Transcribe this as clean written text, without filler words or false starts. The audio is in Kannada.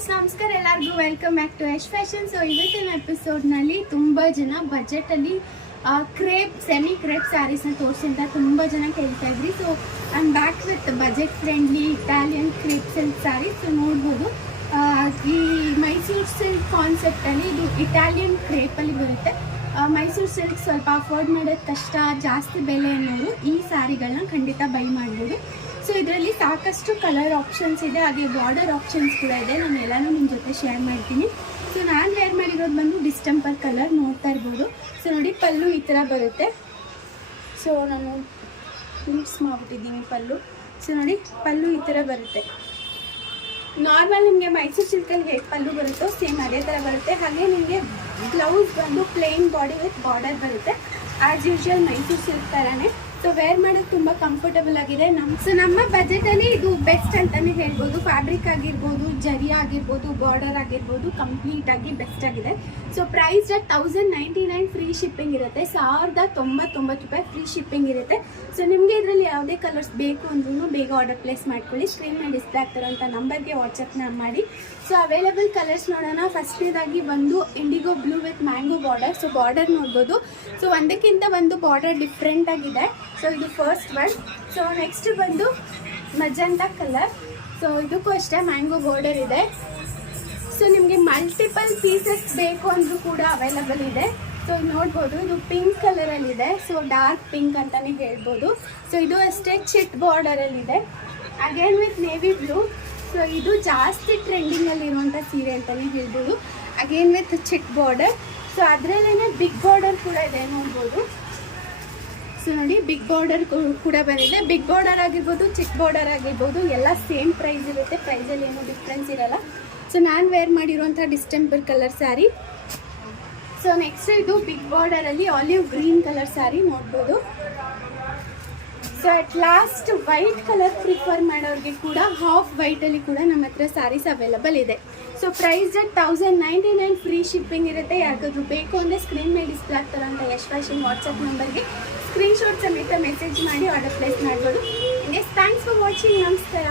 ಫ್ರೆಂಡ್ಸ್ ನಮಸ್ಕಾರ ಎಲ್ಲರಿಗೂ welcome back to Yash fashion. So ಇವತ್ತಿನ ಎಪಿಸೋಡ್ನಲ್ಲಿ ತುಂಬ ಜನ ಬಜೆಟಲ್ಲಿ ಕ್ರೇಪ್ ಸೆಮಿ ಕ್ರೇಪ್ ಸ್ಯಾರೀಸ್ನ ತೋರಿಸಿ ಅಂತ ತುಂಬ ಜನ ಕೇಳ್ತಾ ಇದ್ರಿ. So I am back with budget friendly Italian crepe silk sarees. So ನೋಡ್ಬೋದು ಈ ಮೈಸೂರು ಸಿಲ್ಕ್ ಕಾನ್ಸೆಪ್ಟಲ್ಲಿ ಇದು ಇಟಾಲಿಯನ್ ಕ್ರೇಪಲ್ಲಿ ಬರುತ್ತೆ. ಮೈಸೂರು ಸಿಲ್ಕ್ ಸ್ವಲ್ಪ ಅಫೋರ್ಡ್ ಮಾಡೋದು ಕಷ್ಟ, ಜಾಸ್ತಿ ಬೆಲೆ ಅನ್ನೋರು ಈ ಸ್ಯಾರಿಗಳನ್ನ ಖಂಡಿತ ಬೈ ಮಾಡ್ಬೋದು. ಸೊ ಇದರಲ್ಲಿ ಸಾಕಷ್ಟು ಕಲರ್ ಆಪ್ಷನ್ಸ್ ಇದೆ, ಹಾಗೆ ಬಾರ್ಡರ್ ಆಪ್ಷನ್ಸ್ ಕೂಡ ಇದೆ. ನಾನು ಎಲ್ಲನೂ ನಿಮ್ಮ ಜೊತೆ ಶೇರ್ ಮಾಡ್ತೀನಿ. ಸೊ ನಾನು ವೇರ್ ಮಾಡಿರೋದು ಬಂದು ಡಿಸ್ಟೆಂಪರ್ ಕಲರ್ ನೋಡ್ತಾ ಇರ್ಬೋದು. ಸೊ ನೋಡಿ ಪಲ್ಲು ಈ ಥರ ಬರುತ್ತೆ. ಸೊ ನಾನು ಮಿಕ್ಸ್ ಮಾಡಿಬಿಟ್ಟಿದ್ದೀನಿ ಪಲ್ಲು. ಸೊ ನೋಡಿ ಪಲ್ಲು ಈ ಥರ ಬರುತ್ತೆ. ನಾರ್ಮಲ್ ನಿಮಗೆ ಮೈಸೂರು ಸಿಲ್ಕಲ್ಲಿ ಹೇಗೆ ಪಲ್ಲು ಬರುತ್ತೋ ಸೇಮ್ ಅದೇ ಥರ ಬರುತ್ತೆ. ಹಾಗೆ ನಿಮಗೆ ಬ್ಲೌಸ್ ಬಂದು ಪ್ಲೇನ್ ಬಾಡಿ ವಿತ್ ಬಾರ್ಡರ್ ಬರುತ್ತೆ. ಆ್ಯಸ್ ಯೂಶ್ವಲ್ ಮೈಸೂರು ಸಿಲ್ಕ್ ಥರನೇ. ಸೊ ವೇರ್ ಮಾಡೋದು ತುಂಬ ಕಂಫರ್ಟಬಲ್ ಆಗಿದೆ. ನಮ್ಮ ಬಜೆಟಲ್ಲಿ ಇದು ಬೆಸ್ಟ್ ಅಂತಲೇ ಹೇಳ್ಬೋದು. ಫ್ಯಾಬ್ರಿಕ್ ಆಗಿರ್ಬೋದು, ಜರಿ ಆಗಿರ್ಬೋದು, ಬಾರ್ಡರ್ ಆಗಿರ್ಬೋದು, ಕಂಪ್ಲೀಟಾಗಿ ಬೆಸ್ಟ್ ಆಗಿದೆ. ಸೊ ಪ್ರೈಸ್ 1099 ಫ್ರೀ ಶಿಪ್ಪಿಂಗ್ ಇರುತ್ತೆ. 1099 ರೂಪಾಯಿ ಫ್ರೀ ಶಿಪ್ಪಿಂಗ್ ಇರುತ್ತೆ. ಸೊ ನಿಮಗೆ ಇದರಲ್ಲಿ ಯಾವುದೇ ಕಲರ್ಸ್ ಬೇಕು ಅಂದ್ರೂ ಬೇಗ ಆರ್ಡರ್ ಪ್ಲೇಸ್ ಮಾಡ್ಕೊಳ್ಳಿ. ಸ್ಕ್ರೀನ್ ಮೇಲೆ ಡಿಸ್ಪ್ಲೇ ಆಗ್ತಾರಂಥ ನಂಬರ್ಗೆ ವಾಟ್ಸಪ್ನ ಮಾಡಿ. ಸೊ ಅವೈಲೇಬಲ್ ಕಲರ್ಸ್ ನೋಡೋಣ. ಫಸ್ಟ್ನೇದಾಗಿ ಬಂದು IndiGo blue with mango border. So border ನೋಡ್ಬೋದು. ಸೊ ಒಂದಕ್ಕಿಂತ ಒಂದು ಬಾರ್ಡರ್ ಡಿಫ್ರೆಂಟ್ ಆಗಿದೆ. ಸೊ ಇದು ಫಸ್ಟ್ ಒನ್. ಸೊ ನೆಕ್ಸ್ಟ್ ಬಂದು ಮಜಂಟಾ ಕಲರ್. ಸೊ ಇದಕ್ಕೂ ಅಷ್ಟೇ ಮ್ಯಾಂಗೋ ಬಾರ್ಡರ್ ಇದೆ. ಸೊ ನಿಮಗೆ ಮಲ್ಟಿಪಲ್ ಪೀಸಸ್ ಬೇಕು ಅಂದರೂ ಕೂಡ ಅವೈಲಬಲ್ ಇದೆ. ಸೊ ನೋಡ್ಬೋದು ಇದು ಪಿಂಕ್ ಕಲರಲ್ಲಿದೆ. ಸೊ ಡಾರ್ಕ್ ಪಿಂಕ್ ಅಂತಲೇ ಹೇಳ್ಬೋದು. ಸೊ ಇದು ಅಷ್ಟೇ ಚಿಟ್ ಬಾರ್ಡರಲ್ಲಿದೆ, again with navy blue. So ಇದು ಜಾಸ್ತಿ ಟ್ರೆಂಡಿಂಗಲ್ಲಿರುವಂಥ ಸೀರೆ ಅಂತಲೇ ಹೇಳ್ಬೋದು, again with chit border. So ಅದರಲ್ಲೇ ಬಿಗ್ ಬಾರ್ಡರ್ ಕೂಡ ಇದೆ ನೋಡ್ಬೋದು. ಸೊ ನೋಡಿ ಬಿಗ್ ಬಾರ್ಡರ್ ಕೂಡ ಬಂದಿದೆ. ಬಿಗ್ ಬಾರ್ಡರ್ ಆಗಿರ್ಬೋದು, ಚಿಕ್ಕ ಬಾರ್ಡರ್ ಆಗಿರ್ಬೋದು, ಎಲ್ಲ ಸೇಮ್ ಪ್ರೈಸ್ ಇರುತ್ತೆ. ಪ್ರೈಸಲ್ಲಿ ಏನೂ ಡಿಫ್ರೆನ್ಸ್ ಇರಲ್ಲ. ಸೊ ನಾನು ವೇರ್ ಮಾಡಿರುವಂಥ distemper colour sari. So next ಇದು ಬಿಗ್ ಬಾರ್ಡರಲ್ಲಿ ಆಲಿವ್ ಗ್ರೀನ್ ಕಲರ್ ಸ್ಯಾರಿ ನೋಡ್ಬೋದು. So at last white colour prefer ಮಾಡೋರಿಗೆ ಕೂಡ ಹಾಫ್ ವೈಟಲ್ಲಿ ಕೂಡ ನಮ್ಮ ಹತ್ರ ಸ್ಯಾರೀಸ್ ಅವೈಲಬಲ್ ಇದೆ. ಸೊ ಪ್ರೈಸ್ 1099 ಫ್ರೀ ಶಿಪ್ಪಿಂಗ್ ಇರುತ್ತೆ. ಯಾರಿಗಾದ್ರೂ ಬೇಕು ಅಂದರೆ ಸ್ಕ್ರೀನ್ ಮೇಲೆ ಡಿಸ್ಪ್ಲೇ ಆಗ್ತಾರಂಥ ಯಶ್ ಫ್ಯಾಷನ್ ವಾಟ್ಸಪ್ ನಂಬರ್ಗೆ ಸ್ಕ್ರೀನ್ಶಾಟ್ ಸಮೇತ ಮೆಸೇಜ್ ಮಾಡಿ ಆರ್ಡರ್ ಪ್ಲೇಸ್ ಮಾಡ್ಬೋದು. Yes, thanks for watching. ನಮಸ್ಕಾರ.